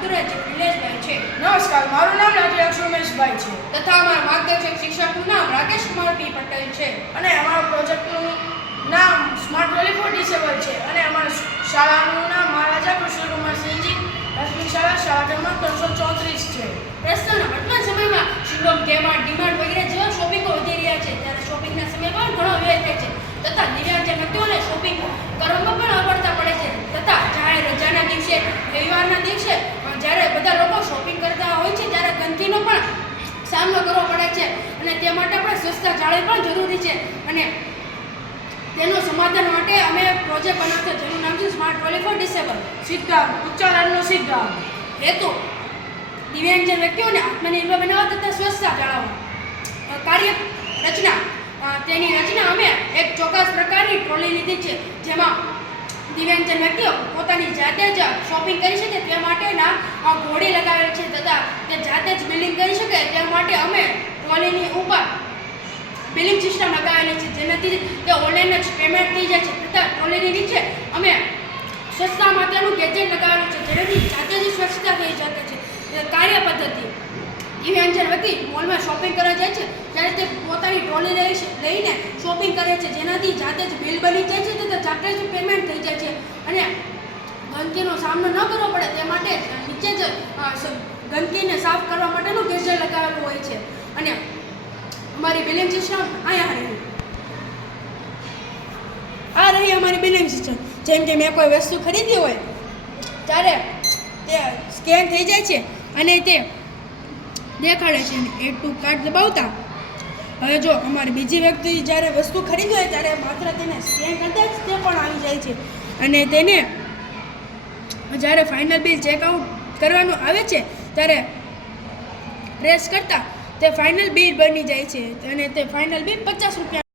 માધુરાજ નિલેશભાઈ છે। નમસ્કાર, મારું નામ રાજ્યાક્ષ રમેશભાઈ છે તથા અમારા માર્ગદર્શક શિક્ષકનું નામ રાકેશ કુમાર પી પટેલ છે અને અમારા પ્રોજેક્ટનું નામ સ્માર્ટ વેલી ફોર ડિસેબલ છે અને અમારા શાળાનું નામ મહારાજા કૃષ્ણકુમાર સિંહજી પ્રાથમિક શાળા શાળા ક્રમાંક 334 છે। પ્રસ્તુતના વર્તમાન સમયમાં શુભમ કેમાર્ટ ડીમાર્ટ વગેરે જેવા શોપિંગો વધી રહ્યા છે, ત્યારે શોપિંગના સમય પણ ઘણો વ્યય થાય છે તથા દિવ્યાંગ વ્યક્તિઓને શોપિંગ કરવામાં પણ અગવડતા પડે છે તથા જાહેર રજાના દિવસે રવિવારના દિવસે જ્યારે બધા લોકો શોપિંગ કરતા હોય છે ત્યારે ગંદકીનો પણ સામનો કરવો પડે છે અને તે માટે આપણે સ્વચ્છતા જાળવવી પણ જરૂરી છે અને તેનું સમાધાન માટે અમે પ્રોજેક્ટ બનાવ્યો જેનું નામ છે સ્માર્ટ વેલી ફોર ડિસેબલ। સિદ્ધાંત ઉચ્ચારણનો સિદ્ધાંત હેતુ દિવ્યાંગજન વ્યક્તિઓને આત્મનિર્ભર બનાવવા તથા સ્વચ્છતા જાળવવા। કાર્ય રચના તેની રચના અમે એક ચોક્કસ પ્રકારની ટ્રોલી લીધી છે જેમાં દિવ્યાંગજન વ્યક્તિઓ પોતાની જાતે જ શોપિંગ કરી શકે તે માટેના ઘોડી લગાવેલ છે તથા તે જાતે જ બિલિંગ કરી શકે તે માટે અમે ટ્રોલીની ઉપર બિલિંગ સિસ્ટમ લગાવેલી છે જેનાથી તે ઓનલાઈન જ પેમેન્ટ થઈ જાય છે તથા ટ્રોલીની નીચે અમે સ્વચ્છતા માટેનું ગેજેટ લગાવેલું છે જેનાથી જાતે જ સ્વચ્છતા થઈ શકે છે। કાર્ય પદ્ધતિ દિવ્યાંગજન વ્યક્તિ મોલમાં શોપિંગ કરવા જાય છે ત્યારે તે પોતાની ટ્રોલી લઈને શોપિંગ કરે છે જેનાથી જાતે જ બિલ બની જાય છે તથા જાતે જ પેમેન્ટ થઈ જાય છે અને ગંદકીનો સામનો ન કરવો પડે તે માટે નીચે જ ગંદકીને સાફ કરવા માટેનું ગેજેટ લગાવેલું હોય છે અને અમારી બિલિંગ સિસ્ટમ અહીંયા રહી અમારી બિલિંગ સિસ્ટમ। જેમ કે મેં કોઈ વસ્તુ ખરીદી હોય ત્યારે તે સ્કેન થઈ જાય છે અને તે દેખાડે છે અને એડ ટુ કાર્ડ દબાવતા હવે જો અમારી બીજી વ્યક્તિ જ્યારે વસ્તુ ખરીદી હોય ત્યારે માત્ર તેને સ્કેન કરતા જ તે પણ આવી જાય છે અને તેને જ્યારે ફાઇનલ બિલ ચેકઆઉટ કરવાનું આવે છે ત્યારે પ્રેસ કરતાં તે ફાઇનલ બિલ બની જાય છે અને તે ફાઇનલ બિલ ₹50